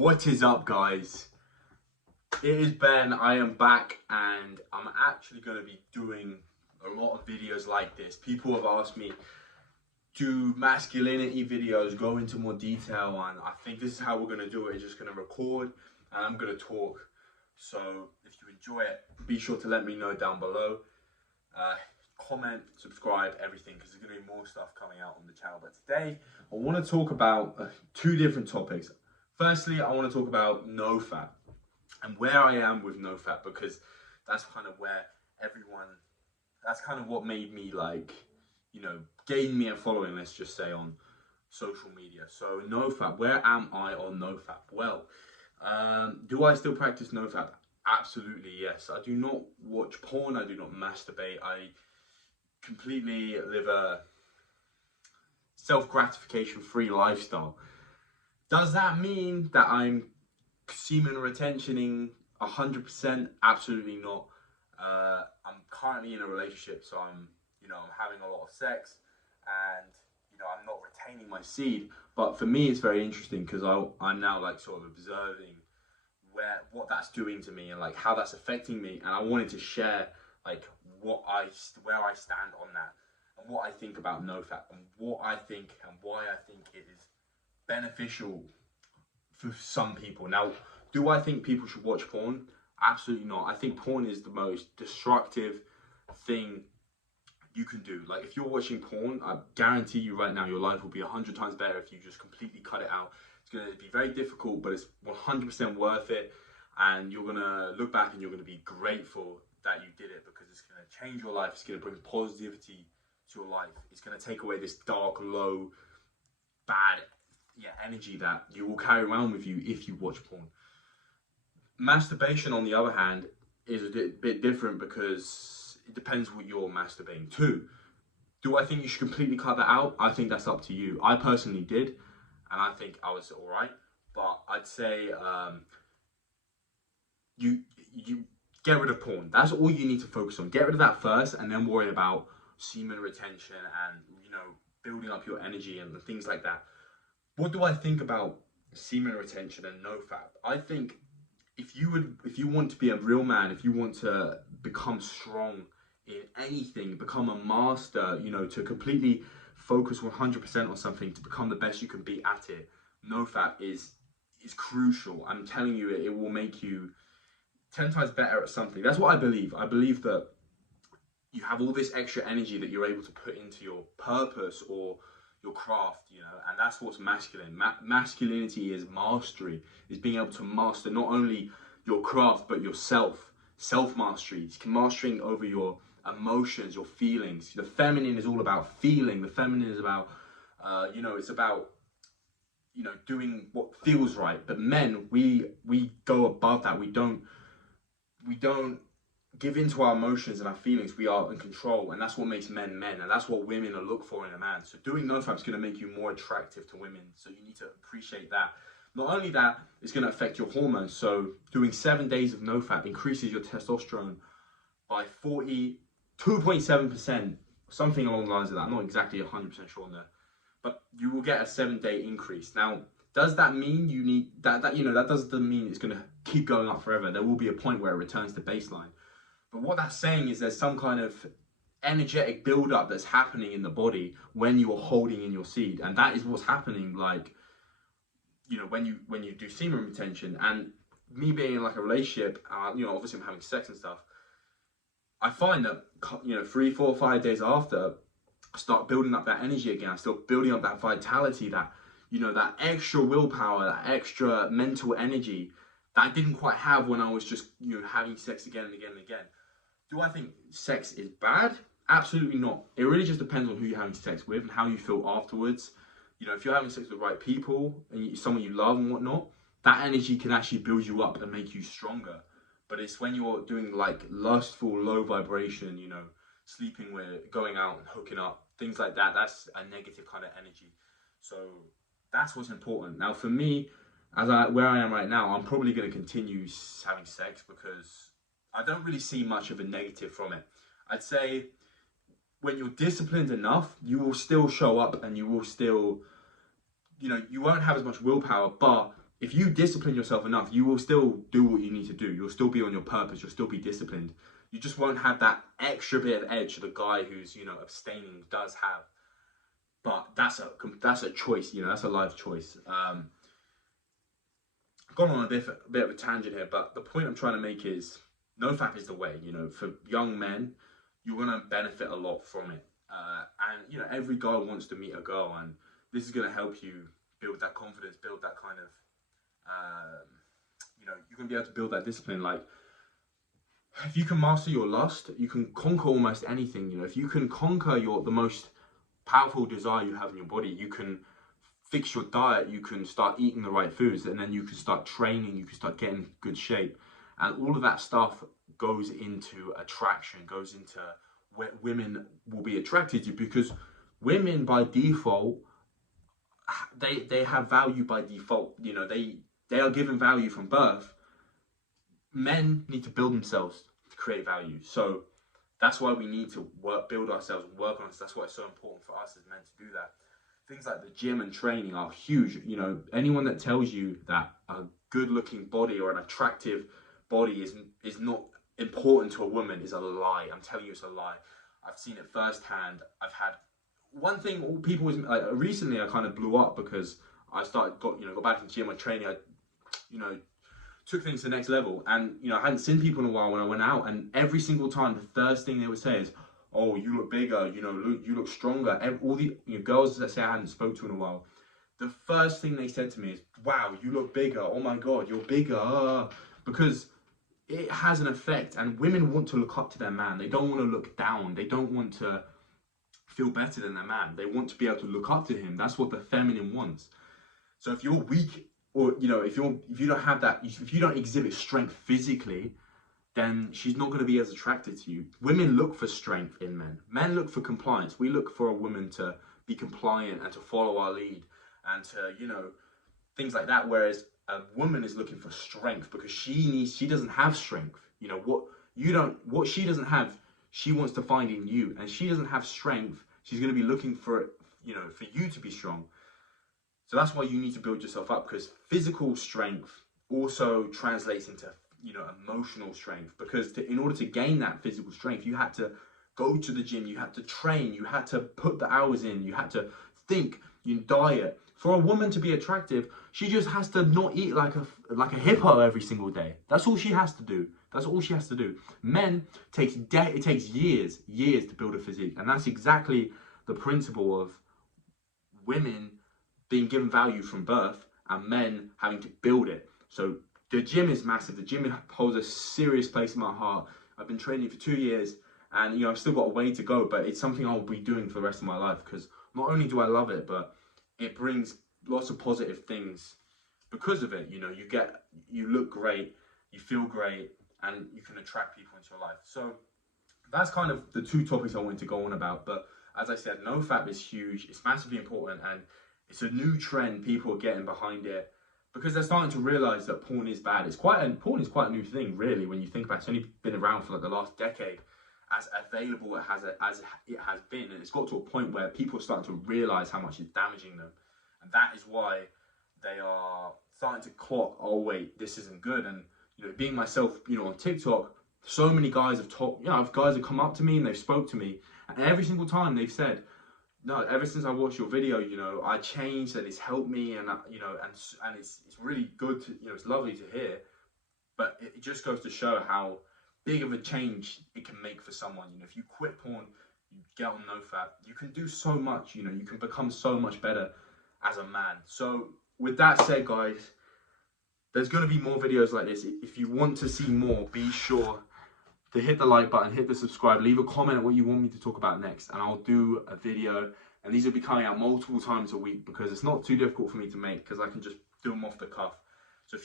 What is up, guys? It is Ben. I am back and I'm actually going to be doing a lot of videos like this. People have asked me, do masculinity videos, go into more detail, and I think this is how we're going to do it. It's just going to record and I'm going to talk. So if you enjoy it, be sure to let me know down below. Comment, subscribe, everything, because there's going to be more stuff coming out on the channel. But today I want to talk about two different topics. Firstly, I want to talk about Nofap and where I am with Nofap, because that's kind of where that's kind of what made me, like, gain me a following, let's just say, on social media. So Nofap, where am I on Nofap? Well, do I still practice Nofap? Absolutely, yes. I do not watch porn, I do not masturbate, I completely live a self-gratification free lifestyle. Does that mean that I'm semen retentioning 100%? Absolutely not. I'm currently in a relationship, so I'm having a lot of sex, and I'm not retaining my seed. But for me, it's very interesting because I'm now like sort of observing what that's doing to me and like how that's affecting me, and I wanted to share like where I stand on that and what I think about Nofap and what I think and why I think it is beneficial for some people. Now, do I think people should watch porn? Absolutely not. I think porn is the most destructive thing you can do. Like, if you're watching porn, I guarantee you right now your life will be 100 times better if you just completely cut it out. It's going to be very difficult, but it's 100% worth it, and you're going to look back and you're going to be grateful that you did it, because it's going to change your life. It's going to bring positivity to your life. It's going to take away this dark, low, bad energy that you will carry around with you if you watch porn. Masturbation, on the other hand, is a bit different because it depends what you're masturbating to. Do I think you should completely cut that out? I think that's up to you. I personally did, and I think I was alright. But I'd say you get rid of porn. That's all you need to focus on. Get rid of that first, and then worry about semen retention and building up your energy and things like that. What do I think about semen retention and Nofap? I think if you want to be a real man, if you want to become strong in anything, become a master, to completely focus 100% on something, to become the best you can be at it, Nofap is crucial. I'm telling you, it will make you 10 times better at something. That's what I believe. I believe that you have all this extra energy that you're able to put into your purpose or your craft, and that's what's masculine. Masculinity is mastery, is being able to master not only your craft, but yourself. Self-mastery, mastering over your emotions, your feelings. The feminine is all about feeling. The feminine is about, it's about, doing what feels right. But men, we go above that. We don't give in to our emotions and our feelings. We are in control, and that's what makes men men, and that's what women are look for in a man. So doing Nofap is going to make you more attractive to women, so you need to appreciate that. Not only that, it's going to affect your hormones. So doing 7 days of Nofap increases your testosterone by 42.7%, something along the lines of that. I'm not exactly 100% sure on that, but you will get a 7-day increase. Now, does that mean you need that doesn't mean it's going to keep going up forever. There will be a point where it returns to baseline. But what that's saying is there's some kind of energetic buildup that's happening in the body when you're holding in your seed, and that is what's happening. Like, when you do semen retention, and me being in like a relationship, obviously I'm having sex and stuff. I find that 3, 4, 5 days after, I start building up that energy again. I start building up that vitality, that that extra willpower, that extra mental energy that I didn't quite have when I was just having sex again and again and again. Do I think sex is bad? Absolutely not. It really just depends on who you're having sex with and how you feel afterwards. If you're having sex with the right people and someone you love and whatnot, that energy can actually build you up and make you stronger. But it's when you're doing like lustful, low vibration, sleeping with, going out and hooking up, things like that, that's a negative kind of energy. So that's what's important. Now for me, where I am right now, I'm probably going to continue having sex because I don't really see much of a negative from it. I'd say when you're disciplined enough, you will still show up and you will still, you won't have as much willpower, but if you discipline yourself enough, you will still do what you need to do. You'll still be on your purpose. You'll still be disciplined. You just won't have that extra bit of edge the guy who's, you know, abstaining does have. But that's a choice, you know, that's a life choice. I've gone on a bit of a tangent here, but the point I'm trying to make is Nofap is the way, you know, for young men, you're going to benefit a lot from it. And, you know, every guy wants to meet a girl, and this is going to help you build that confidence, build that kind of, you know, you're going to be able to build that discipline. Like, if you can master your lust, you can conquer almost anything. You know, if you can conquer the most powerful desire you have in your body, you can fix your diet, you can start eating the right foods, and then you can start training, you can start getting good shape. And all of that stuff goes into attraction, goes into where women will be attracted to you, because women by default, they have value by default. You know, they are given value from birth. Men need to build themselves to create value. So that's why we need to build ourselves and work on us. That's why it's so important for us as men to do that. Things like the gym and training are huge. You know, anyone that tells you that a good-looking body or an attractive body is not important to a woman is a lie. I'm telling you, it's a lie. I've seen it firsthand. I've had one thing. All people was like, recently I kind of blew up because I got back in the gym and training. I, you know, took things to the next level, and you know, I hadn't seen people in a while when I went out, and every single time the first thing they would say is, "Oh, you look bigger, you know, you look stronger." All the girls that say I hadn't spoke to in a while, the first thing they said to me is, "Wow, you look bigger. Oh my God, you're bigger," because it has an effect, and women want to look up to their man. They don't want to look down. They don't want to feel better than their man. They want to be able to look up to him. That's what the feminine wants. So if you're weak, or you know, if you don't have that, if you don't exhibit strength physically, then she's not going to be as attracted to you. Women look for strength in men. Men look for compliance. We look for a woman to be compliant and to follow our lead and to, you know, things like that. Whereas a woman is looking for strength because she doesn't have strength. You know, what she doesn't have, she wants to find in you. And she doesn't have strength. She's going to be looking for it, you know, for you to be strong. So that's why you need to build yourself up, because physical strength also translates into, you know, emotional strength. Because in order to gain that physical strength, you had to go to the gym, you had to train, you had to put the hours in, you had to think, you diet. For a woman to be attractive, she just has to not eat like a hippo every single day. That's all she has to do. That's all she has to do. Men, it takes years to build a physique, and that's exactly the principle of women being given value from birth and men having to build it. So the gym is massive. The gym holds a serious place in my heart. I've been training for 2 years, and you know, I've still got a way to go, but it's something I'll be doing for the rest of my life, because not only do I love it, but it brings lots of positive things because of it. You know, you look great, you feel great, and you can attract people into your life. So that's kind of the two topics I wanted to go on about. But as I said, Nofap is huge. It's massively important, and it's a new trend. People are getting behind it because they're starting to realize that porn is bad. Porn is quite a new thing, really, when you think about it. It's only been around for like the last decade, as available as it has been, and it's got to a point where people are starting to realize how much it's damaging them, and that is why they are starting to clock, oh wait, this isn't good. And you know, being myself, you know, on TikTok, so many guys have guys have come up to me and they've spoke to me, and every single time they've said, no, ever since I watched your video, you know, I changed and it's helped me, and you know, and it's really good to, you know, it's lovely to hear, but it just goes to show how big of a change it can make for someone. You know, if you quit porn, you get on Nofap, you can do so much. You know, you can become so much better as a man. So with that said, guys, there's going to be more videos like this. If you want to see more, be sure to hit the like button, hit the subscribe, leave a comment on what you want me to talk about next, and I'll do a video. And these will be coming out multiple times a week, because it's not too difficult for me to make, because I can just do them off the cuff.